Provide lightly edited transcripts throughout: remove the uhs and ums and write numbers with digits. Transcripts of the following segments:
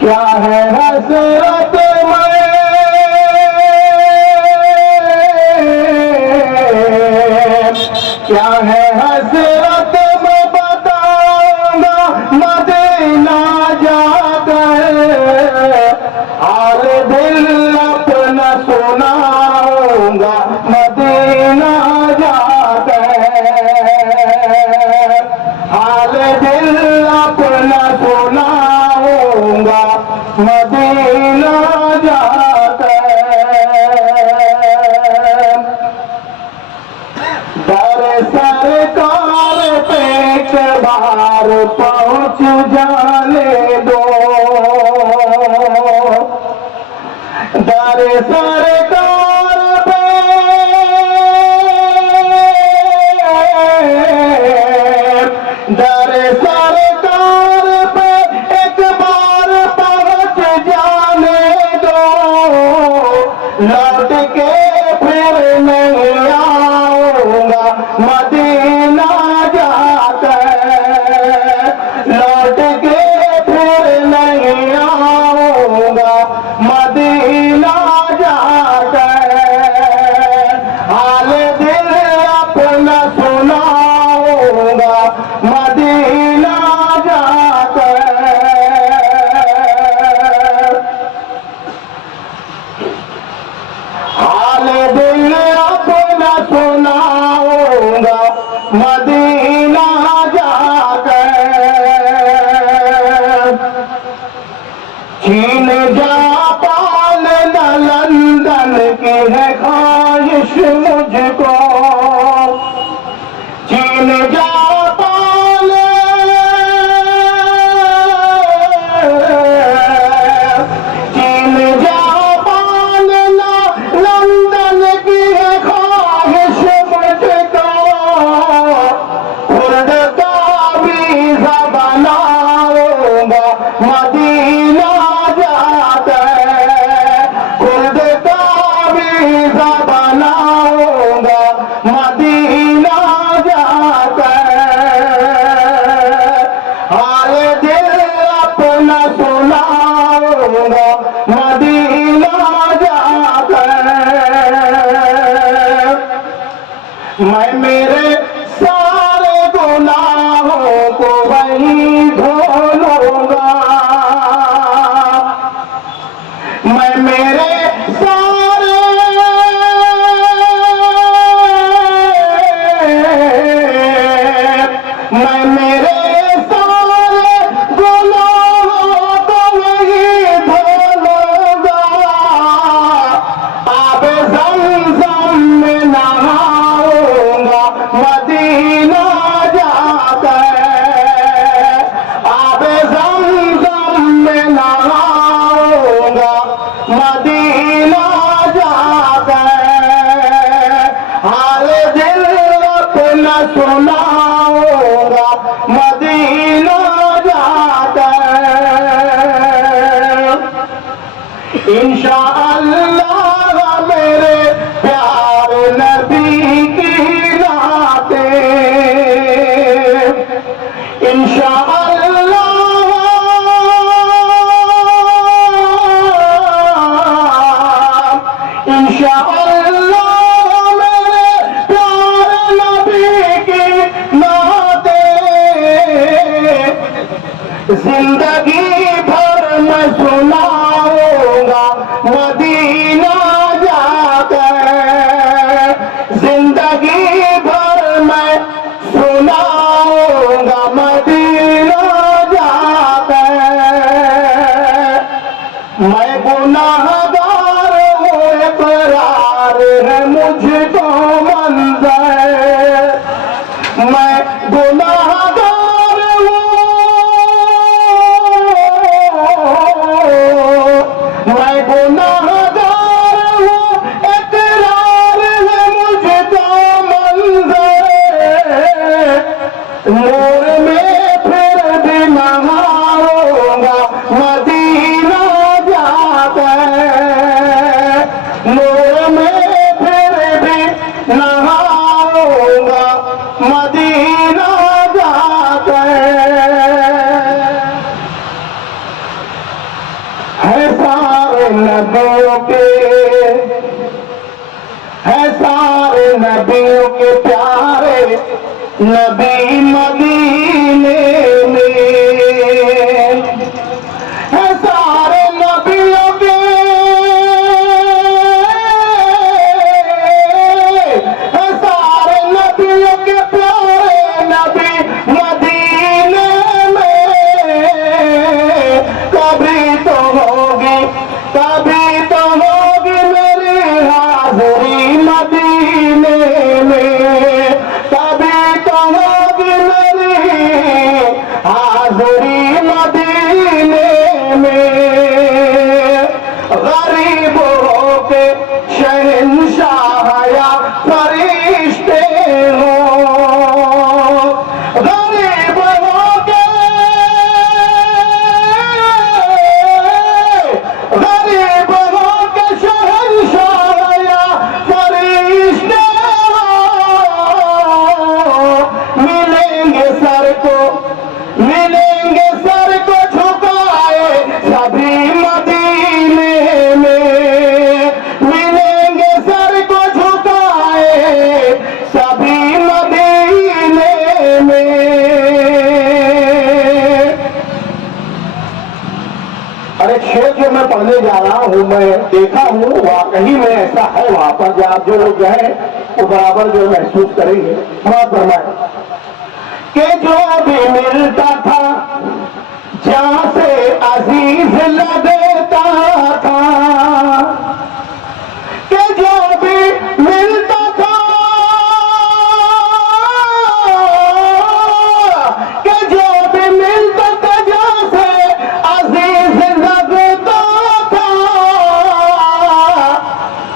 کیا ہے حسرت میں، کیا ہے حسرت میں بتاؤں گا مدینہ جا کر، حال دل اپنا سناؤں گا مدینہ جا کر، حال دل اپنا سناؤں گا مدینہ جا کر۔ در سرکار پہ ایک بار پہنچ جانے دو، در سرکار پہ در سرکار پہ ایک بار پہنچ جانے دو، لوٹ کے پھر نہیں آؤں گا مدینہ جا کر، لوٹ کے پھر نہیں آؤں گا مدینہ جا کر، حال دل اپنا سناؤں گا مدینہ جا کر۔ حال دل اپنا سناؤں گا مدینہ جا کر، چین جاپان نہ لندن کی ہے خواہش مجھ کو، چین جاپان چین جاپان نہ لندن کی ہے خواہش مجھ کو، خلد کا ویزا بناؤں گا مدینہ جا کر، خلد کا ویزا بناؤں گا مدینہ جا کر، حال دل اپنا سناؤں گا مدینہ جا کر، میں میرے سارے گناہوں کو وہیں دھو لوں گا، میں میرے سارے میں میرے سارے گناہوں کو وہیں دھو لوں گا، آب زمزم میں نہاؤں گا مدینہ جا کر، آب زمزم میں نہاؤں گا مدینہ جا کر، حال دل اپنا سناؤں گا مدینہ جا کر، انشاءاللہ میرے پیار نبی کی نعتیں، انشاءاللہ انشاءاللہ میرے پیار نبی کی نعتیں، زندگی بھر میں سناؤں گا مدینہ جا کر، زندگی بھر میں سناؤں گا مدینہ جا کر، میں گناہگار ہوں اقرار ہے مجھ کو منظر، میں گناہگار ہوں، میں گناہگار نبی مدینے میں ہے سارے نبیوں کے سارے نبیوں کے پیارے نبی مدینے میں کبھی تو ہوگی میری حاضری مدینے میں کبھی تو ہوگی میری حاضری مدینے میں غریب ہو کے شہنشاہ یا فرشتے ہوں غریب ہو کے شہنشاہ یا فرشتے ہوں ملیں گے سر کو جھکائے سبھی مدینے میں ملیں گے سر کو جھکائے سبھی مدینے میں اور ایک شعر جو میں پڑھنے جا رہا ہوں میں دیکھا ہوں واقعی میں ایسا ہے وہاں پر جو آپ جو لوگ گئے وہ برابر جو محسوس کریں گے بہت فرمائے کہ جو بھی ملتا تھا جہاں سے عزیز لگتا تھا کہ جو بھی ملتا تھا کہ جو بھی ملتا تھا جہاں سے عزیز لگتا تھا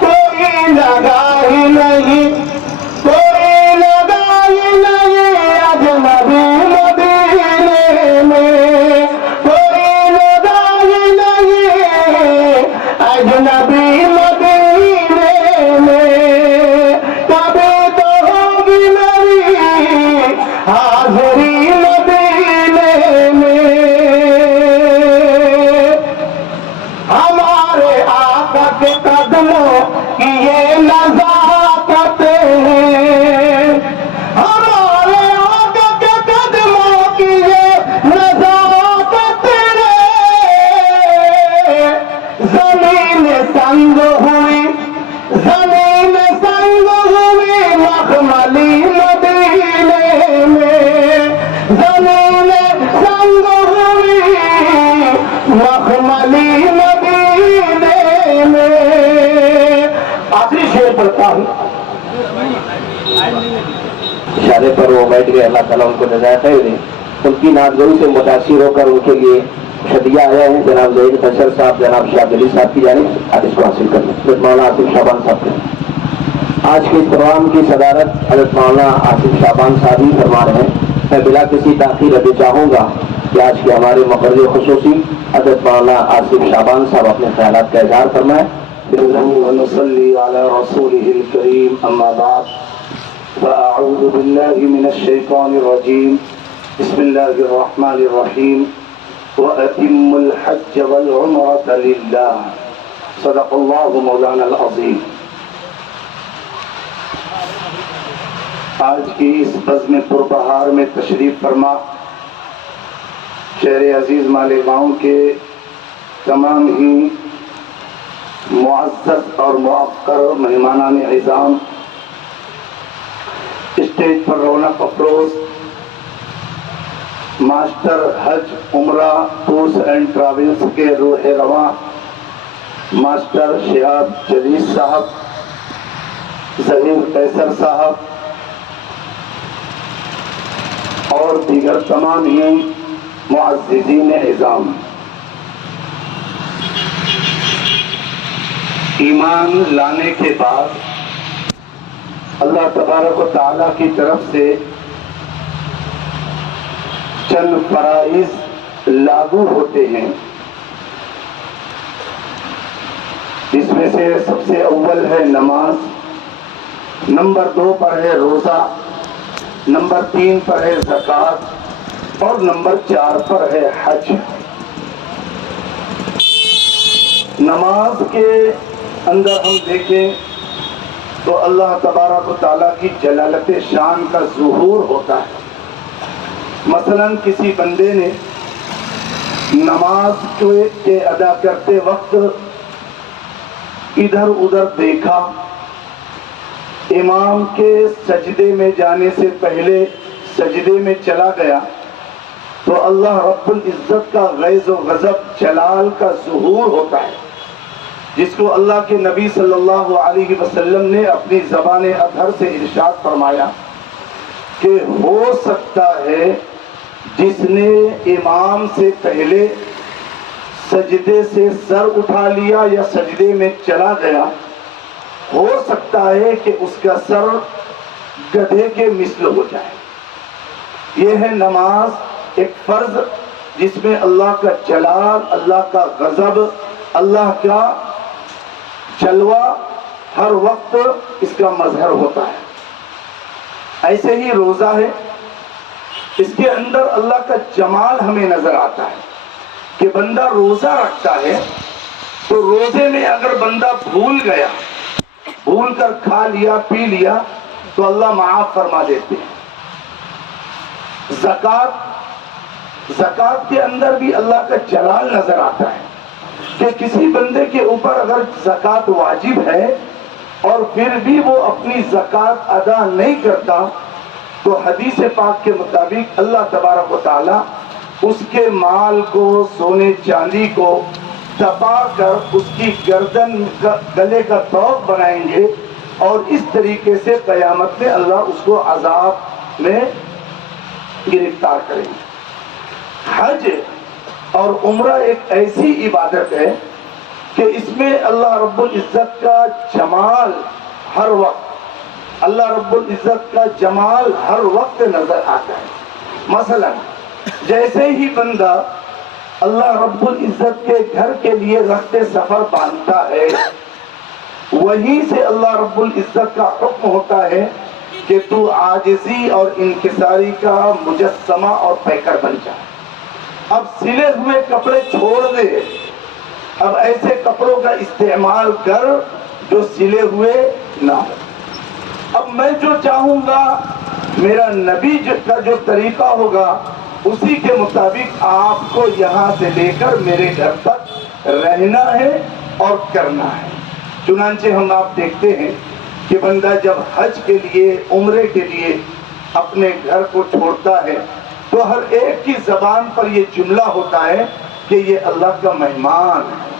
کوئی لگا ہی نہیں اجنبی مدینے میں کوئی لگا ہی نہیں اجنبی مدینے میں کبھی تو ہوگی میری حاضری مدینے میں ہمارے آقا کے قدموں کی یہ نزاکت ہے ہمارے آقا کے قدموں کی یہ نزاکت ہے زمین سنگ ہوئی مخملی مدینے میں زمین سنگ ہوئی مخملی مدینے میں آخری شعر پڑھتا ہوں اشارے پر وہ بیٹھ گئے اللہ تعالیٰ ان کو نجات ہے ان کی نازگوئی سے متاثر ہو کر ان کے لیے شدیہ آیا ہے جناب زہید بشر صاحب جناب شاہ علی صاحب کی جانب آج اس کو حاصل کرنے حضرت مولانا آصف شعبان صاحب کے آج کے اس پروگرام کی صدارت حضرت مولانا آصف شعبان صاحب ہی فرما رہے ہیں میں بلا کسی تاخیر ابھی چاہوں گا کہ آج کے ہمارے مقرر خصوصی حضرت مولانا آصف شعبان صاحب اپنے خیالات کا اظہار فرمائیں ونصلي على رسوله الكريم أما بعد فأعوذ بالله من الشيطان الرجيم بسم الله الرحمن الرحيم وأتم الحج والعمرة لله صدق الله مولانا العظيم آج کی اس بزم پربہار میں تشریف فرما شہر عزیز مالیگاؤں کے تمام ہی معزز اور موقر مہمانان اعظام اسٹیج پر رونق افروز ماسٹر حج عمرہ ٹورز اینڈ ٹریولز کے روح رواں ماسٹر شہاب جلیل صاحب ظہیر قیصر صاحب اور دیگر تمام ہی معززین اعظام ایمان لانے کے بعد اللہ تبارک و تعالیٰ کی طرف سے چند فرائض لاگو ہوتے ہیں جس میں سے سب سے اول ہے نماز، نمبر 2 پر ہے روزہ، نمبر 3 پر ہے زکوٰۃ اور نمبر 4 پر ہے حج۔ نماز کے اندر ہم دیکھیں تو اللہ تبارک و تعالیٰ کی جلالت شان کا ظہور ہوتا ہے۔ مثلا کسی بندے نے نماز کے ادا کرتے وقت ادھر ادھر دیکھا، امام کے سجدے میں جانے سے پہلے سجدے میں چلا گیا، تو اللہ رب العزت کا غیظ و غضب جلال کا ظہور ہوتا ہے، جس کو اللہ کے نبی صلی اللہ علیہ وسلم نے اپنی زبان اطہر سے ارشاد فرمایا کہ ہو سکتا ہے جس نے امام سے پہلے سجدے سے سر اٹھا لیا یا سجدے میں چلا گیا، ہو سکتا ہے کہ اس کا سر گدھے کے مثل ہو جائے۔ یہ ہے نماز ایک فرض جس میں اللہ کا جلال، اللہ کا غضب، اللہ کا جلوہ ہر وقت اس کا مظہر ہوتا ہے۔ ایسے ہی روزہ ہے، اس کے اندر اللہ کا جمال ہمیں نظر آتا ہے کہ بندہ روزہ رکھتا ہے تو روزے میں اگر بندہ بھول گیا، بھول کر کھا لیا پی لیا تو اللہ معاف فرما دیتے ہیں۔ زکوٰۃ کے اندر بھی اللہ کا جلال نظر آتا ہے کہ کسی بندے کے اوپر اگر زکوٰۃ واجب ہے اور پھر بھی وہ اپنی زکوٰۃ ادا نہیں کرتا تو حدیث پاک کے مطابق اللہ تبارک و تعالی اس کے مال کو، سونے چاندی کو دبا کر اس کی گردن گلے کا توق بنائیں گے اور اس طریقے سے قیامت میں اللہ اس کو عذاب میں گرفتار کریں گے۔ حج اور عمرہ ایک ایسی عبادت ہے کہ اس میں اللہ رب العزت کا جمال ہر وقت، اللہ رب العزت کا جمال ہر وقت نظر آتا ہے۔ مثلا جیسے ہی بندہ اللہ رب العزت کے گھر کے لیے رخت سفر باندھتا ہے، وہیں سے اللہ رب العزت کا حکم ہوتا ہے کہ تو عاجزی اور انکساری کا مجسمہ اور پیکر بن جا۔ اب سلے ہوئے کپڑے چھوڑ دے، اب ایسے کپڑوں کا استعمال کر جو سلے ہوئے نہ ہو۔ اب میں جو چاہوں گا، میرا نبی کا جو طریقہ ہوگا اسی کے مطابق آپ کو یہاں سے لے کر میرے گھر تک رہنا ہے اور کرنا ہے۔ چنانچہ ہم آپ دیکھتے ہیں کہ بندہ جب حج کے لیے، عمرے کے لیے اپنے گھر کو چھوڑتا ہے تو ہر ایک کی زبان پر یہ جملہ ہوتا ہے کہ یہ اللہ کا مہمان ہے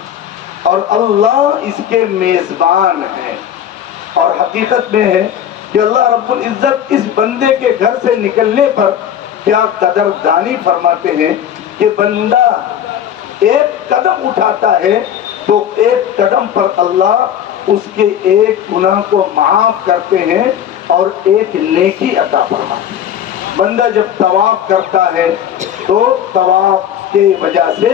اور اللہ اس کے میزبان ہے۔ اور حقیقت میں ہے کہ اللہ رب العزت اس بندے کے گھر سے نکلنے پر کیا قدردانی فرماتے ہیں کہ بندہ ایک قدم اٹھاتا ہے تو ایک قدم پر اللہ اس کے ایک گناہ کو معاف کرتے ہیں اور ایک نیکی عطا فرماتے ہیں۔ بندہ جب طواف کرتا ہے تو طواف کی وجہ سے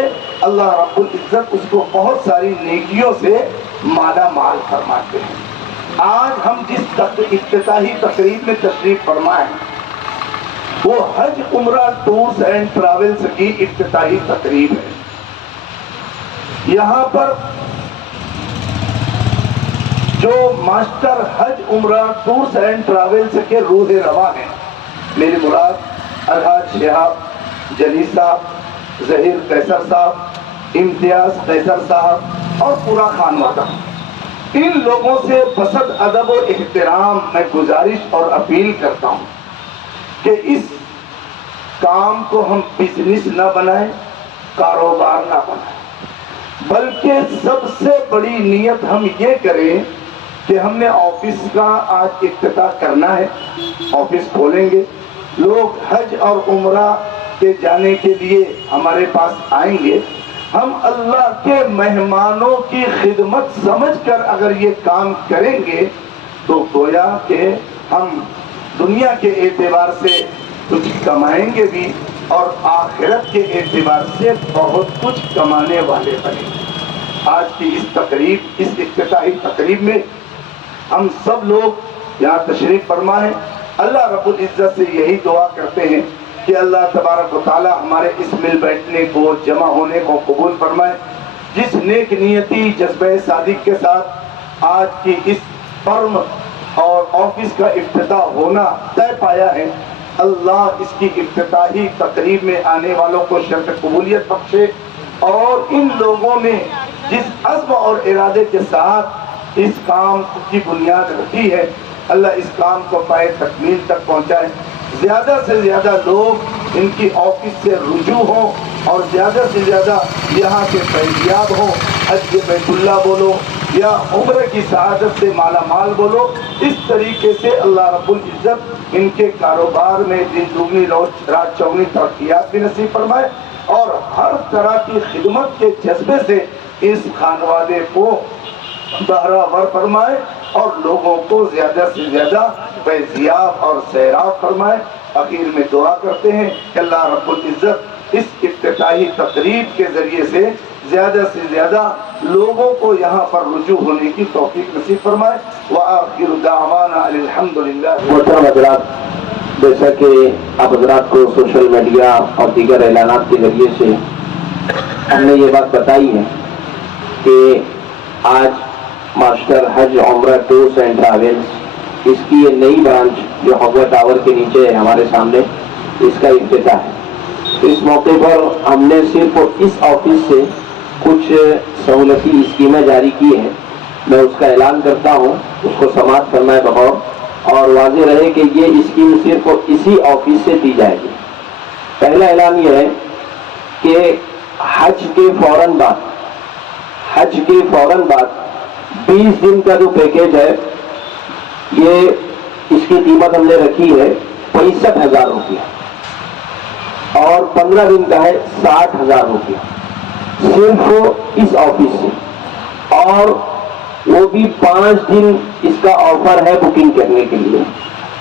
اللہ رب العزت اس کو بہت ساری نیکیوں سے مالا مال فرماتے ہیں۔ آج ہم جس افتتاحی تقریب میں تشریف فرمائے وہ حج عمرہ ٹورز اینڈ ٹریولز کی افتتاحی تقریب ہے۔ یہاں پر جو ماسٹر حج عمرہ ٹورز اینڈ ٹریولز کے روح رواں ہیں، میری مراد الحاج شہاب جلی صاحب، ظہیر قیصر صاحب، امتیاز قیصر صاحب اور پورا خانوادہ، ان لوگوں سے بسط ادب و احترام میں گزارش اور اپیل کرتا ہوں کہ اس کام کو ہم بزنس نہ بنائیں، کاروبار نہ بنائیں، بلکہ سب سے بڑی نیت ہم یہ کریں کہ ہم نے آفس کا آج افتتاح کرنا ہے، آفس کھولیں گے، لوگ حج اور عمرہ کے جانے کے لیے ہمارے پاس آئیں گے، ہم اللہ کے مہمانوں کی خدمت سمجھ کر اگر یہ کام کریں گے تو گویا کہ ہم دنیا کے اعتبار سے کچھ کمائیں گے بھی اور آخرت کے اعتبار سے بہت کچھ کمانے والے بنیں گے۔ آج کی اس افتتاحی تقریب میں ہم سب لوگ یہاں تشریف فرما ہیں، اللہ رب العزت سے یہی دعا کرتے ہیں کہ اللہ تبارک و تعالی ہمارے اس مل بیٹھنے کو، جمع ہونے کو قبول فرمائے۔ جس نیک نیتی جذبہ صادق کے ساتھ آج کی اس اور آفس کا افتتاح ہونا طے پایا ہے. اللہ اس کی افتتاحی تقریب میں آنے والوں کو شرف قبولیت بخشے، اور ان لوگوں نے جس عزم اور ارادے کے ساتھ اس کام کی بنیاد رکھی ہے، اللہ اس کام کو پائے تکمیل تک پہنچائے. زیادہ سے زیادہ لوگ ان کی آفس سے رجوع ہوں اور زیادہ سے زیادہ یہاں سے فیضیاب ہوں. حج بیت اللہ بولو یا عمرہ کی سعادت سے مالا مال بولو. اس طریقے سے اللہ رب العزت ان کے کاروبار میں دن دگنی رات چوگنی ترقیات بھی نصیب فرمائے، اور ہر طرح کی خدمت کے جذبے سے اس خانوادے کو بہرہ فرمائے اور لوگوں کو زیادہ سے زیادہ فیضیاب اور سیراب فرمائے. آخر میں دعا کرتے ہیں کہ اللہ رب العزت اس افتتاحی تقریب کے ذریعے سے زیادہ سے زیادہ لوگوں کو یہاں پر رجوع ہونے کی توفیق نصیب فرمائے. وآخر دعوانا الحمدللہ. محترم حضرات، جیسا کہ آپ حضرات کو سوشل میڈیا اور دیگر اعلانات کے ذریعے سے ہم نے یہ بات بتائی ہے کہ آج ماسٹر حج عمرہ ٹورز اینڈ ٹریولز، اس کی یہ نئی برانچ جو حوا ٹاور کے نیچے ہے ہمارے سامنے، اس کا افتتاح ہے. اس موقع پر ہم نے صرف اس آفس سے کچھ سہولتی اسکیمیں جاری کی ہیں. میں اس کا اعلان کرتا ہوں، اس کو سماعت فرمائے بغور، اور واضح رہے کہ یہ اسکیم صرف اسی آفس سے دی جائے گی. پہلا اعلان یہ ہے کہ حج کے فوراً بعد 20 دن کا جو پیکیج ہے، یہ اس کی قیمت ہم نے رکھی ہے 65,000 روپیہ، اور 15 دن کا ہے 60,000 روپیہ صرف اس آفس سے. اور وہ بھی 5 دن اس کا آفر ہے بکنگ کرنے کے لیے.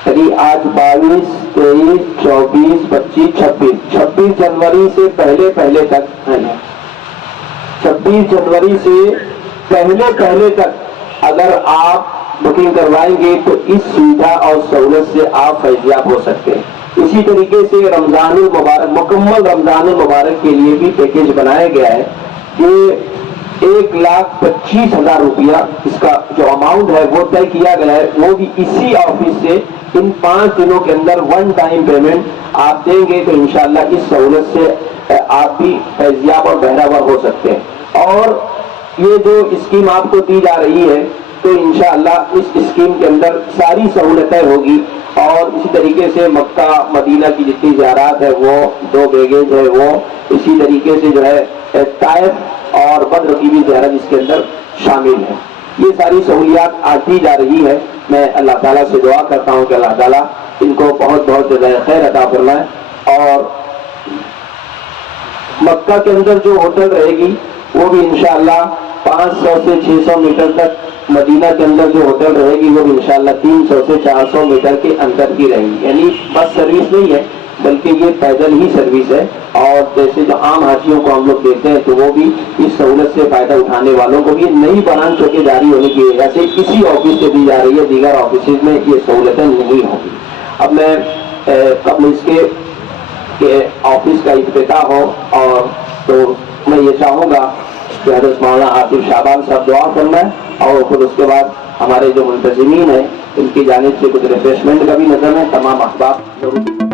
یعنی آج 22، 23، 24، 25، 26 جنوری سے پہلے تک ہے نا، 26 جنوری سے پہلے تک اگر آپ بکنگ کروائیں گے تو اس سویدھا اور سہولت سے آپ فیضیاب ہو سکتے ہیں. اسی طریقے سے رمضان المبارک، مکمل رمضان المبارک کے لیے بھی پیکیج بنایا گیا ہے کہ 1,25,000 روپیہ اس کا جو اماؤنٹ ہے وہ طے کیا گیا ہے. وہ بھی اسی آفس سے ان 5 دنوں کے اندر 1 ٹائم پیمنٹ آپ دیں گے تو انشاءاللہ اس سہولت سے آپ بھی فیضیاب اور بہراور ہو سکتے ہیں. اور یہ جو اسکیم آپ کو دی جا رہی ہے تو انشاءاللہ اس اسکیم کے اندر ساری سہولتیں ہوگی. اور اسی طریقے سے مکہ مدینہ کی جتنی زیارات ہے وہ 2 بیگیج ہے وہ، اسی طریقے سے جو ہے طائف اور بدر کی بھی زیارت اس کے اندر شامل ہے. یہ ساری سہولیات آج دی جا رہی ہے. میں اللہ تعالیٰ سے دعا کرتا ہوں کہ اللہ تعالیٰ ان کو بہت بہت جزائے خیر عطا فرمائے. اور مکہ کے اندر جو ہوٹل رہے گی وہ بھی انشاءاللہ 500 سے 600 میٹر تک، مدینہ کے اندر جو ہوٹل رہے گی وہ بھی انشاءاللہ 300 سے 400 میٹر کے اندر کی رہیں گی. یعنی بس سروس نہیں ہے بلکہ یہ پیدل ہی سروس ہے. اور جیسے جو عام حاجیوں کو ہم لوگ دیتے ہیں تو وہ بھی اس سہولت سے فائدہ اٹھانے والوں کو بھی نئی برانچ کے جاری ہونے کی وجہ سے اسی آفس سے دی جا رہی ہے. دیگر آفسز میں یہ سہولتیں نہیں ہوں گی. اب میں قبل اس کے کہ آفس کا افتتاح ہو اور تو میں یہ چاہوں گا کہ حضرت مولانا عاطف شعبان صاحب دعا فرمائیں، اور پھر اس کے بعد ہمارے جو منتظمین ہیں ان کی جانب سے کچھ ریفریشمنٹ کا بھی نظر ہے. تمام احباب